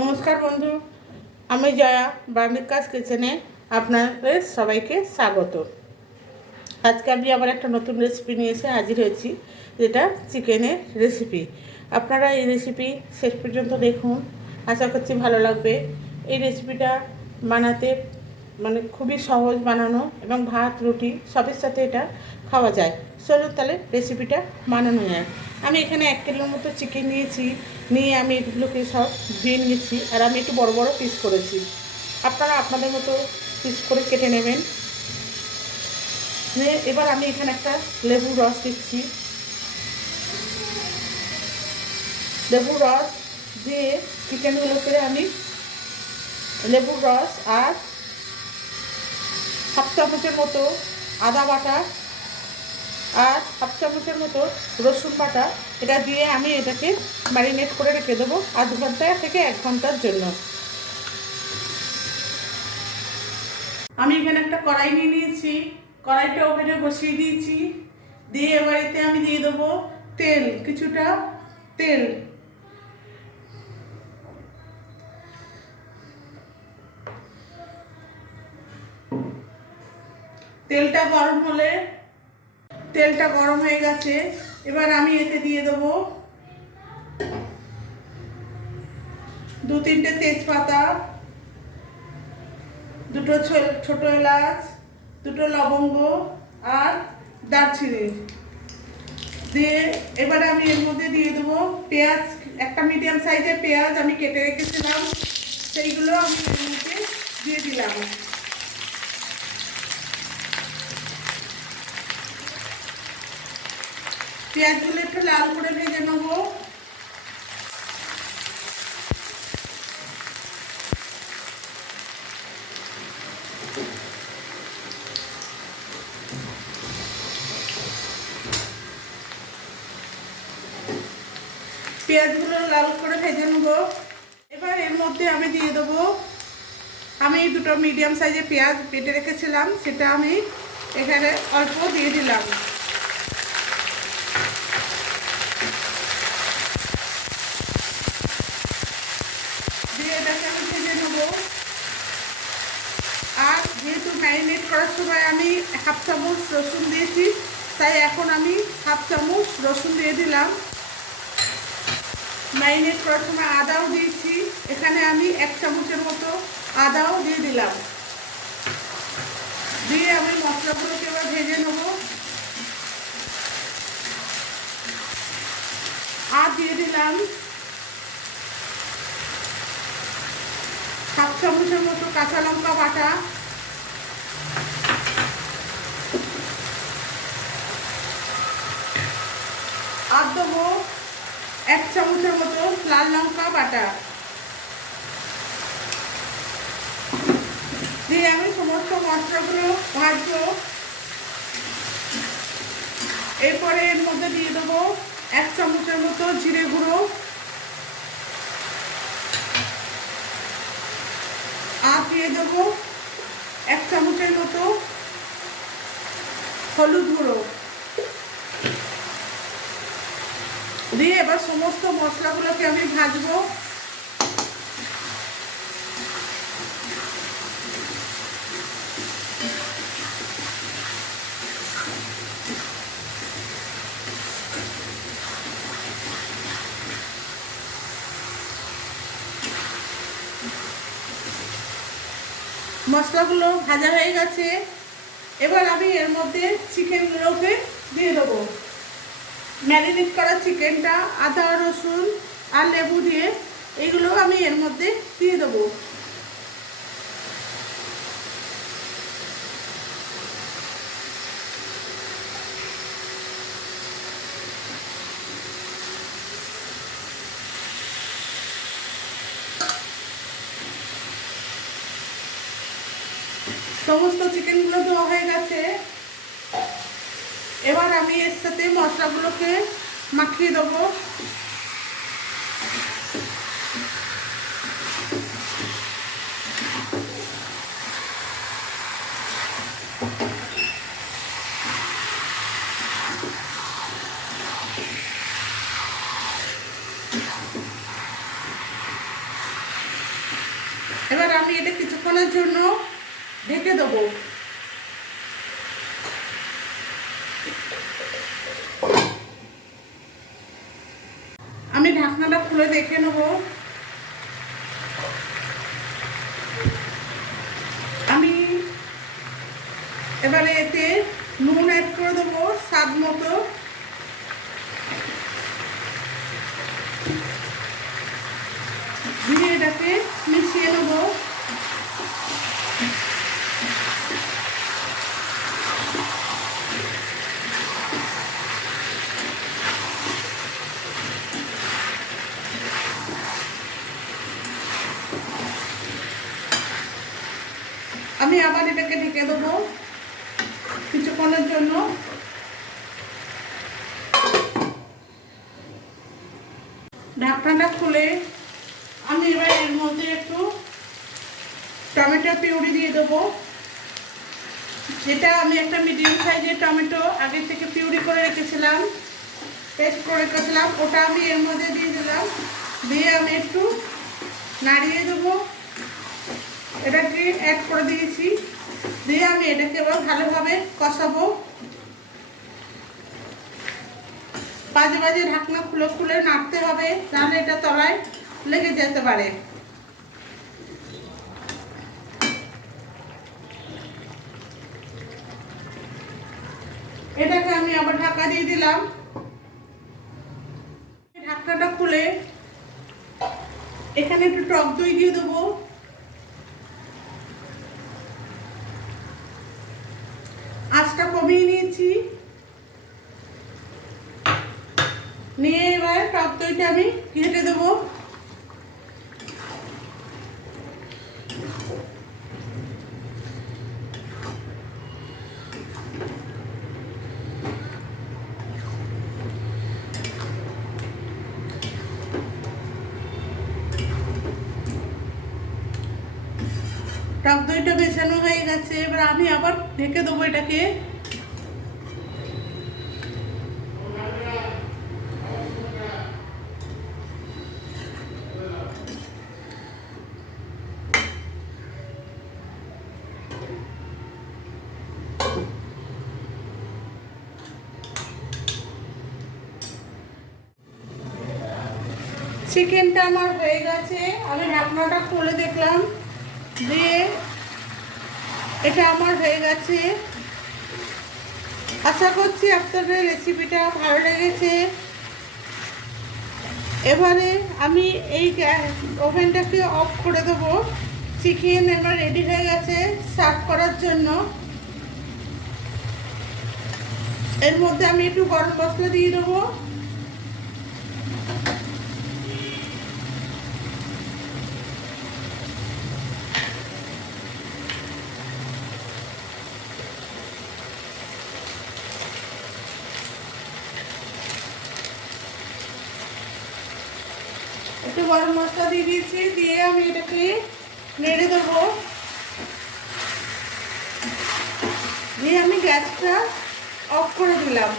নমস্কার বন্ধু, আমি জয়া বার্মিকাস কিচেনে আপনাদের সবাইকে স্বাগত। আজকে আমি আবার একটা নতুন রেসিপি নিয়ে এসে হাজির হয়েছি, যেটা চিকেনের রেসিপি। আপনারা এই রেসিপি শেষ পর্যন্ত দেখুন, আশা করছি ভালো লাগবে। এই রেসিপিটা বানাতে খুবই সহজ বানানো, এবং ভাত রুটি সবের সাথে এটা খাওয়া যায়। চলুন তাহলে রেসিপিটা বানানো যায়। আমি এখানে 1 কিলোর মতো চিকেন নিয়ে আমি এগুলোকে সব ধুয়ে নিয়েছি, আর আমি একটু বড় বড় পিস করেছি। আপনারা আপনাদের মতো পিস করে কেটে নেবেন। এবার আমি এখানে একটা লেবুর রস দিচ্ছি। লেবুর রস দিয়ে চিকেনগুলোকে আমি লেবুর রস আর হাফ চামচের মতো আদা বাটা আর হাফ চামচের মতো রসুন বাটা, এটা দিয়ে আমি এটাকে ম্যারিনেট করে রেখে দেবো আধ ঘন্টা থেকে 1 ঘন্টার জন্য। আমি এখানে একটা কড়াই নিয়ে নিয়েছি, কড়াইটা ওভেনে বসিয়ে দিয়েছি। দিয়ে এবার এতে আমি দিয়ে দেবো তেল, কিছুটা তেল। তেলটা গরম হয়ে গেছে। এবার আমি এতে দিয়ে দেবো 2-3টে তেজপাতা, 2টো ছোট এলাচ, 2টো লবঙ্গ আর দারচিনি দিয়ে এবারে আমি এর মধ্যে দিয়ে দেবো পেঁয়াজ। একটা মিডিয়াম সাইজের পেঁয়াজ আমি কেটে রেখেছিলাম, সেইগুলো আমি এর মধ্যে দিয়ে দিলাম। পেঁয়াজগুলো একটু লাল করে ভেজে নেবো। পেঁয়াজগুলো লাল করে ভেজে নেবো। এবার এর মধ্যে আমি দিয়ে দেবো, আমি 2টো মিডিয়াম সাইজের পেঁয়াজ কেটে রেখেছিলাম, সেটা আমি এখানে অল্প দিয়ে দিলাম। দিয়ে এটাকে আমি ভেজে নেবো। আর যেহেতু ম্যারিনেট করার সময় আমি হাফ চামচ রসুন দিয়েছি, তাই এখন আমি হাফ চামচ রসুন দিয়ে দিলাম। ম্যারিনেট করার সময় আদাও দিয়েছি, এখানে আমি 1 চামচের মতো আদাও দিয়ে দিলাম। দিয়ে আমি মশলাগুলোকে এবার ভেজে নেব। আর দিয়ে দিলাম হাফ চামচের মতো কাঁচা লঙ্কা বাটা, আর দেবো 1 চামচের মতো লাল লঙ্কা বাটা। দিয়ে আমি সমস্ত মশলাগুলো ভাজবো। এরপরে এর মধ্যে দিয়ে দেবো 1 চামচের মতো জিরে গুঁড়ো, আর দিয়ে দেবো 1 চামচের মতো হলুদ গুঁড়ো। দিয়ে এবার সমস্ত মশলাগুলোকে আমি ভাজবো। মশলাগুলো ভাজা হয়ে গেছে। এবার আমি এর মধ্যে চিকেনগুলোকে দিয়ে দেবো। ম্যারিনেট করা চিকেনটা আদা রসুন আর লেবু দিয়ে এইগুলো আমি এর মধ্যে দিয়ে দেবো। সমস্ত চিকেনগুলো দেওয়া হয়ে গেছে। এবার আমি এর সাথে মশলাগুলোকে মাখিয়ে দেবো। এবার আমি এটা কিছুক্ষণের জন্য ঢেকে দেবো। আমি ঢাকনাটা খুলে দেখে নেব। আমি এবারে এতে নুন অ্যাড করে দেবো স্বাদ মতো। দিয়ে এটাকে মিশিয়ে নেব। আমি আবার এটাকে ঢেকে দেবো কিছুক্ষণের জন্য। ঢাকনাটা খুলে আমি এবার এর মধ্যে একটু টমেটো পিউরি দিয়ে দেবো। যেটা আমি একটা মিডিয়াম সাইজের টমেটো আগে থেকে পিউরি করে রেখেছিলাম, পেস্ট করে রেখেছিলাম, ওটা আমি এর মধ্যে দিয়ে দিলাম। দিয়ে আমি একটু নাড়িয়ে দেবো। এটাকে অ্যাড করে দিয়েছি। দিয়ে আমি এটাকে এবার ভালোভাবে কষাবো। মাঝে মাঝে ঢাকনা খুলে খুলে নাড়তে হবে, নাহলে এটা তলায় লেগে যেতে পারে। এটাকে আমি আবার ঢাকা দিয়ে দিলাম। ঢাকনাটা খুলে এখানে একটু টক দই দিয়ে দেবো। আঁচটা কমিয়ে নিয়েছি। নিয়ে এবার টক দইটা আমি ঘেটে দেবো। টক দইটা বেছানো হয়ে গেছে। এবার আমি আবার ঢেকে দেবো এটাকে। চিকেনটা আমার হয়ে গেছে। আমি ঢাকনাটা খুলে দেখলাম, দিয়ে এটা আমার হয়ে গেছে। আশা করছি আপনাদের রেসিপিটা ভালো লেগেছে। এবারে আমি এই ওভেনটাকে অফ করে দেবো। চিকেন এবার রেডি হয়ে গেছে সার্ভ করার জন্য। এর মধ্যে আমি একটু গরম মশলা দিয়ে দেবো। একটু গরম মশলা দিয়ে দিয়েছি। দিয়ে আমি এটাকে নেড়ে দেবো। দিয়ে আমি গ্যাসটা অফ করে দিলাম।